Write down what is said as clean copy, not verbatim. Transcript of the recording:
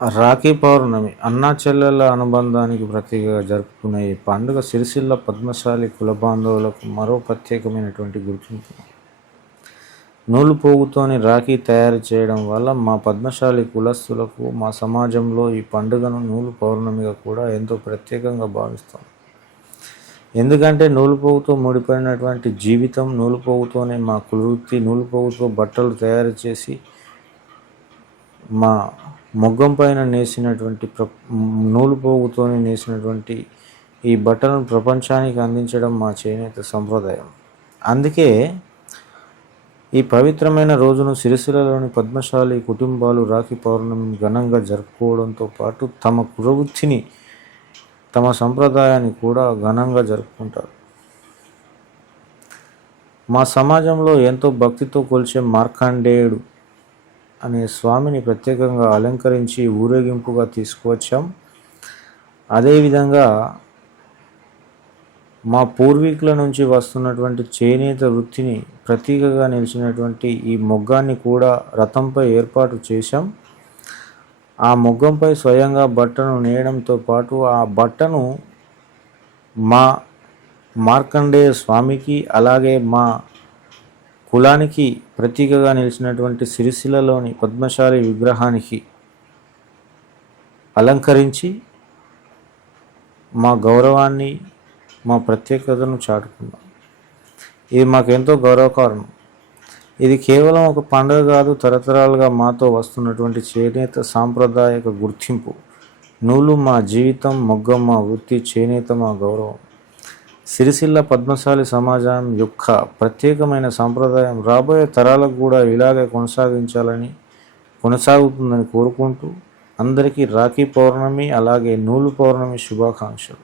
రాఖీ పౌర్ణమి అన్నా చెల్లెళ్ళ అనుబంధానికి ప్రతీకగా జరుపుకునే ఈ పండుగ సిరిసిల్ల పద్మశాలి కుల బాంధవులకు మరో ప్రత్యేకమైనటువంటి గుర్తింపు. నూలు పోగుతోని రాఖీ తయారు చేయడం వల్ల మా పద్మశాలి కులస్తులకు మా సమాజంలో ఈ పండుగను నూలు పౌర్ణమిగా కూడా ఎంతో ప్రత్యేకంగా భావిస్తాం. ఎందుకంటే నూలు పోగుతో ముడిపడినటువంటి జీవితం, నూలు పోగుతోనే మా కులవృత్తి, నూలు పోగుతో బట్టలు తయారు చేసి మా మొగ్గం పైన నేసినటువంటి నూలు పోగుతోని నేసినటువంటి ఈ బట్టలను ప్రపంచానికి అందించడం మా చేనేత సంప్రదాయం. అందుకే ఈ పవిత్రమైన రోజును సిరిసిల్లలోని పద్మశాలి కుటుంబాలు రాఖీ పౌర్ణమిని ఘనంగా జరుపుకోవడంతో పాటు తమ కులవృత్తిని, తమ సంప్రదాయాన్ని కూడా ఘనంగా జరుపుకుంటారు. మా సమాజంలో ఎంతో భక్తితో కొలిచే మార్కండేయుడు అనే స్వామిని ప్రత్యేకంగా అలంకరించి ఊరేగింపుగా తీసుకువచ్చాం. అదేవిధంగా మా పూర్వీకుల నుంచి వస్తున్నటువంటి చేనేత వృత్తిని ప్రతీకగా నిలిచినటువంటి ఈ మొగ్గాన్ని కూడా రథంపై ఏర్పాటు చేశాం. ఆ మొగ్గంపై స్వయంగా బట్టను నేయడంతో పాటు ఆ బట్టను మా మార్కండేయ స్వామికి, అలాగే మా కులానికి ప్రతీకగా నిలిచినటువంటి సిరిసిల్లలోని పద్మశాలి విగ్రహానికి అలంకరించి మా గౌరవాన్ని, మా ప్రత్యేకతను చాటుకున్నాం. ఇది మాకెంతో గౌరవకారణం. ఇది కేవలం ఒక పండుగ కాదు, తరతరాలుగా మాతో వస్తున్నటువంటి చేనేత సాంప్రదాయక గుర్తింపు. నూలు మా జీవితం, మొగ్గం మా వృత్తి, చేనేత మా గౌరవం. సిరిసిల్ల పద్మశాలి సమాజం యొక్క ప్రత్యేకమైన సంప్రదాయం రాబోయే తరాలకు కూడా ఇలాగే కొనసాగుతుందని కోరుకుంటూ అందరికీ రాఖీ పౌర్ణమి అలాగే నూలు పౌర్ణమి శుభాకాంక్షలు.